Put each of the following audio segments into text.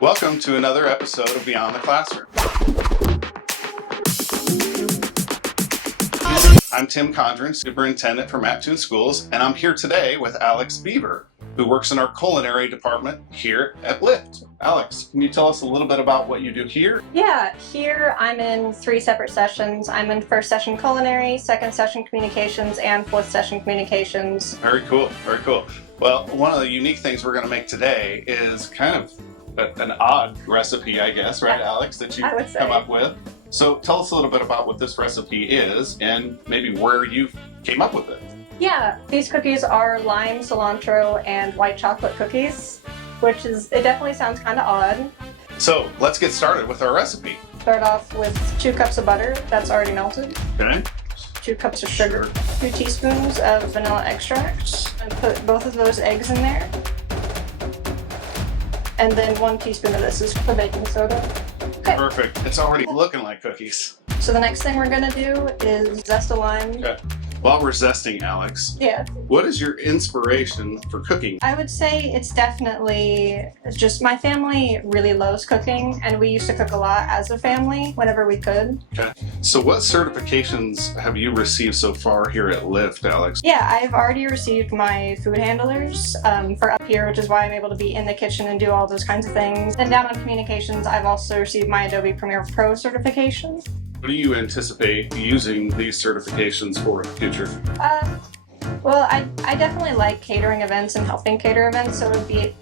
Welcome to another episode of Beyond the Classroom. I'm Tim Condron, Superintendent for Mattoon Schools, and I'm here today with Alex Beever, who works in our Culinary department here at LIFT. Alex, can you tell us a little bit about what you do here? Yeah, here I'm in 3 separate sessions. I'm in first session Culinary, second session Communications, and fourth session Communications. Very cool, very cool. Well, one of the unique things we're going to make today is kind of an odd recipe, I guess, right, Alex, that you've come up with. So tell us a little bit about what this recipe is and maybe where you came up with it. Yeah, these cookies are lime, cilantro, and white chocolate cookies, which it definitely sounds kind of odd. So let's get started with our recipe. Start off with 2 cups of butter that's already melted. Okay. 2 cups of sugar. 2 teaspoons of vanilla extract. And put both of those eggs in there. And then 1 teaspoon of this is for baking soda. Okay. Perfect. It's already looking like cookies. So the next thing we're gonna do is zest a lime. Okay. While we're zesting, Alex, Yeah. what is your inspiration for cooking? I would say it's definitely just my family really loves cooking, and we used to cook a lot as a family whenever we could. Okay. So what certifications have you received so far here at LIFT, Alex? Yeah, I've already received my food handlers for up here, which is why I'm able to be in the kitchen and do all those kinds of things. And down on communications, I've also received my Adobe Premiere Pro certification. What do you anticipate using these certifications for in the future? Well, I definitely like catering events and helping cater events, so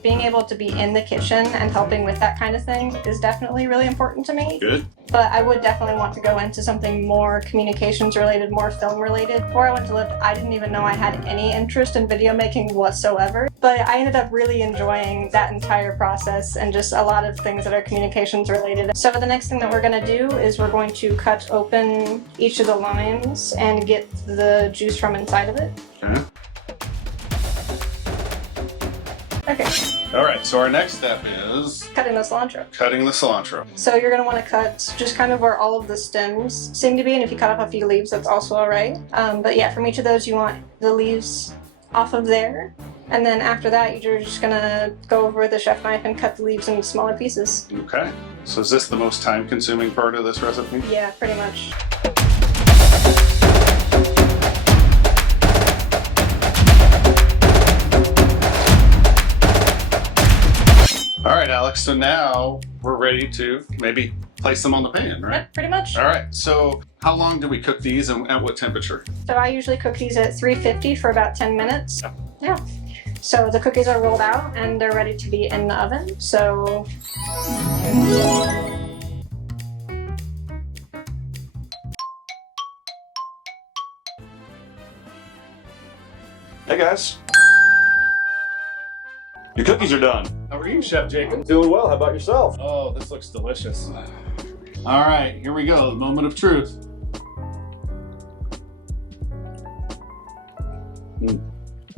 being able to be in the kitchen and helping with that kind of thing is definitely really important to me. Good. But I would definitely want to go into something more communications related, more film related. Before I went to LIFT, I didn't even know I had any interest in video making whatsoever. But I ended up really enjoying that entire process and just a lot of things that are communications related. So the next thing that we're going to do is we're going to cut open each of the limes and get the juice from inside of it. Okay. Okay. All right, so our next step is Cutting the cilantro. cutting the cilantro. So you're going to want to cut just kind of where all of the stems seem to be, and if you cut off a few leaves, that's also alright. But yeah, from each of those, you want the leaves off of there. And then after that, you're just going to go over with a chef knife and cut the leaves into smaller pieces. Okay. So is this the most time-consuming part of this recipe? Yeah, pretty much. All right, Alex, so now we're ready to maybe place them on the pan, right? Yep, pretty much. All right, so how long do we cook these and at what temperature? So I usually cook these at 350 for about 10 minutes. Yeah. So the cookies are rolled out and they're ready to be in the oven. So Hey guys, your cookies are done. How are you, Chef Jacob? Doing well, how about yourself? Oh, this looks delicious. All right, here we go, the moment of truth.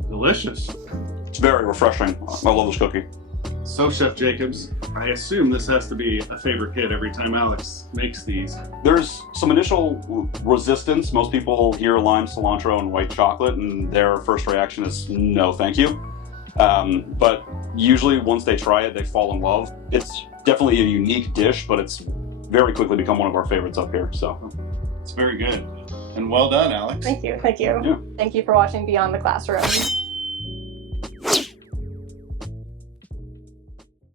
Delicious. It's very refreshing. I love this cookie. So, Chef Jacobs, I assume this has to be a favorite hit every time Alex makes these. There's some initial resistance. Most people hear lime, cilantro, and white chocolate, and their first reaction is no, thank you. But usually once they try it, they fall in love. It's definitely a unique dish, but it's very quickly become one of our favorites up here. So It's very good. And well done, Alex. thank you. Thank you. Yeah. Thank you for watching Beyond the Classroom.